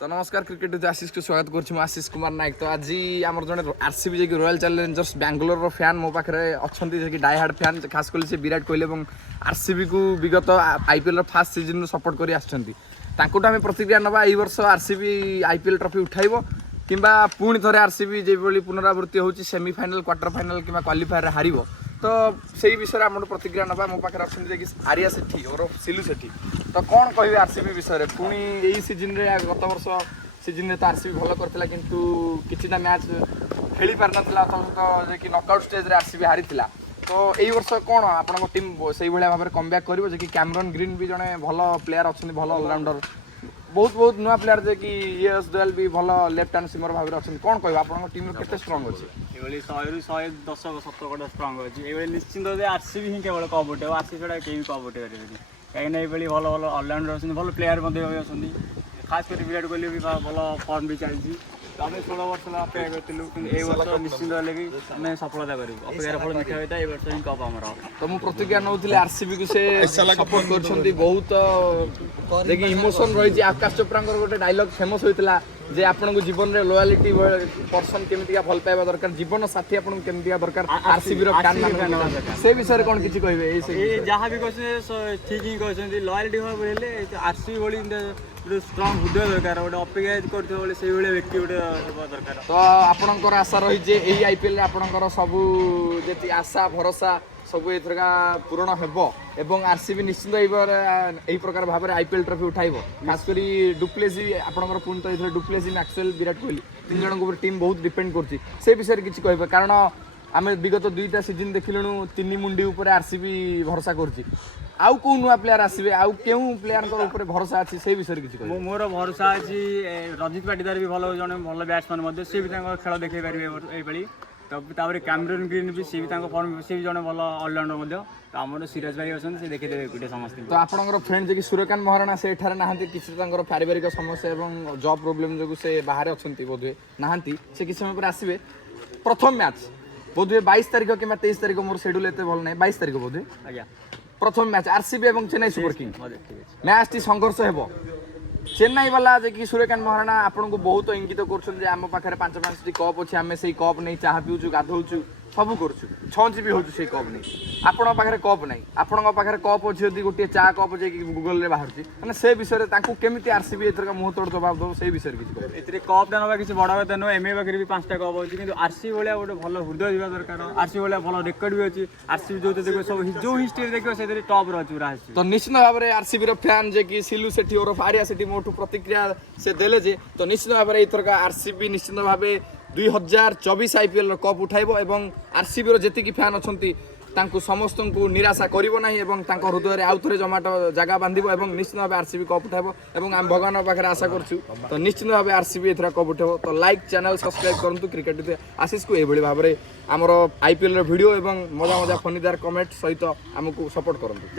तो नमस्कार क्रिकेट आशीष को स्वागत कर आशीष कुमार नायक। तो आज आम जो आरसीबी जी रॉयल चैलेंजर्स बैंगलोर फैन मो पाखे अच्छा डाई हार्ड फैन खास कर विराट कोहली और आरसीबी को विगत आईपीएल फास्ट सीजन सपोर्ट कर आम प्रतिक्रिया नवा ये वर्ष आरसीबी आईपीएल ट्रॉफी उठाइब कि पुणी थे आरसीबी जो पुनरावृत्ति होची सेमीफाइनल क्वार्टर फाइनल कि क्वालिफायर हार तो से विषय आम प्रतिक्रिया नवा मो पाखे अच्छा आर्या सेठी और सिलू सेठी। तो कौन कहे आरसीबी विषय पुणी यही सीजन रे गत वर्ष सीजन तो आरसीबी भल करथिला किंतु किछिटा मैच खेली पार नथिला तो कि नॉकआउट स्टेज रे आरसीबी हारी थिला। तो यही वर्ष कौन आपन टीम से भाया भाव में कमबैक करिवो जे कि कैमरन ग्रीन भी जने भल प्लेयर अच्छा भल ऑलराउंडर बहुत नुआ प्लेयर जे कि यस दोयल भी भल लेफ्ट हैंड सीमर भाव में अच्छा कौन कह आप टीम केते स्ट्रांग अछि ये 100 रु 110 70 गोटे स्ट्रांग अच्छी ये निश्चिंत आरसीबी ही केवल कप उठे आरसीबी छड़ा केही कप उठे पारे कहीं ये भल भल ऑलराउंडर अच्छे भल प्लेयर अच्छी खास कर विराट कोहली भी भल फर्म भी चलती आम 16 वर्ष अपेक्षा करूँ ये वर्ष निश्चिंत कि आम सफलता करूँ अपेक्षार फल मिठा होता है ये वर्ष ही कप आमर। तो मुझे प्रतिक्रिया नौली आरसीबी को से सपोर्ट कर बहुत देखिए इमोशन रही आकाश चोप्रा गोटे डायलॉग फेमस होता जे आपन को जीवन रे लॉयल्टी पर्सन केमिति भल पाइबा दरकार जीवन साथी आपन केमिति दरकार आरसीबी रो फैन से विषय कोन किछि कहबे ए जहाँ भी कहते ठीक ही कहते लॉयल्टी भाव हेले आरसीबी भली गोटे स्ट्रांग हृदय दरकार गोटे अपेक्षा करते से व्यक्ति गोटे दरकार। तो आपणकर आशा रही जे एई आईपीएल आपणकर सबु जेति आशा भरोसा सब एथरका पूरण हेबो एवं आरसीबी निश्चित यही प्रकार भाव में आईपीएल ट्रॉफी उठाइब खास करी डुप्लेसी आपणकर पुणी तो ये डुप्लेसी मैक्सवेल विराट कोहली तीन जन टीम बहुत डिपेंड करछि से विषय किछि कहबे कारण आम विगत दुईटा सीजन देखिलु तीन मुंडी उपर आरसीबी भरोसा करछि आउ को नुआ प्लेयर आसबे आउ केउ प्लेयर ऊपर भरोसा अछि से विषय किछि कहबे मोर भरोसा अछि रजित पाटीदार भी भल जने भल बैट्समैन मध्ये से भी खेल देखै पारिबे एई बेली तापर कैमरन ग्रीन भी सी भी फॉर्म सी भी जने भल ऑलराउंडर आमर सिराज भाई अच्छा से देखिए गोटे समस्त। तो आपंकर फ्रेंड जी सूर्यकांत महाराणा से एठार नहांती किसी पारिवारिक समस्या और जॉब प्रोब्लेम जो से बाहर अच्छा बोधे नहांती से किसी समय पर आसबे प्रथम मैच बोधे 22 तारिख कि 23 तारिख मोर शेड्यूल एत भल ना 22 तारिख बोधे आज्ञा प्रथम मैच आरसीबी और Chennai super Kings match T संघर्ष हेबो चेन्नई वाला जे कि सूर्यकांत महाराणा आपन को बहुत इंगित कर आम पाखे 5-5 कप अच्छे आम से कप नहीं चाह पीऊँ गाधौचु सब करुँ छंच भी होचु से कप नहीं आपण पाखे कप नहीं आपण पाखे कप अच्छे यदि गोटे चा कप जे गूगल रे बाहर मैंने से विषय केमी आरसीबी एथर मुँह तोड़ जवाब दो से विषय किसी कप ना किसी बड़ कथा नुह एम ए पाखे भी 5टा कप अच्छी कि आरसीबी भाया गोटे भल हृदय दिवा दरकार आरसीबी भाया भल रेकर्ड भी अच्छी आरसीबी जो देखो सब जो हिस्ट्री देखो से टॉप रही तो निश्चित भाव में आरसीबी फैन जे कि सिलू सेठी और आर्या सेठी मोठू प्रतिक्रिया से देले जे तो निश्चित भाव में एथर आरसीबी निश्चित भाव 2024 आईपीएल कप उठाइब एवं आरसीबी जेतिकी फैन अच्छी समस्त को निराशा करिवो नाही एवं हृदय आउ थे जमाट जगह बांधिबो एवं निश्चित भाव आरसीबी कप उठाइब एवं आम भगवान पाखे आशा करछु तो निश्चित भाव आरसीबी एथरा कप उठाइब। तो लाइक चैनल सब्सक्राइब करंतु क्रिकेट आशीष को एभली भाव में आमर आईपीएल वीडियो एवं मजा मजा फनीदार कमेंट सहित आमको सपोर्ट करंतु।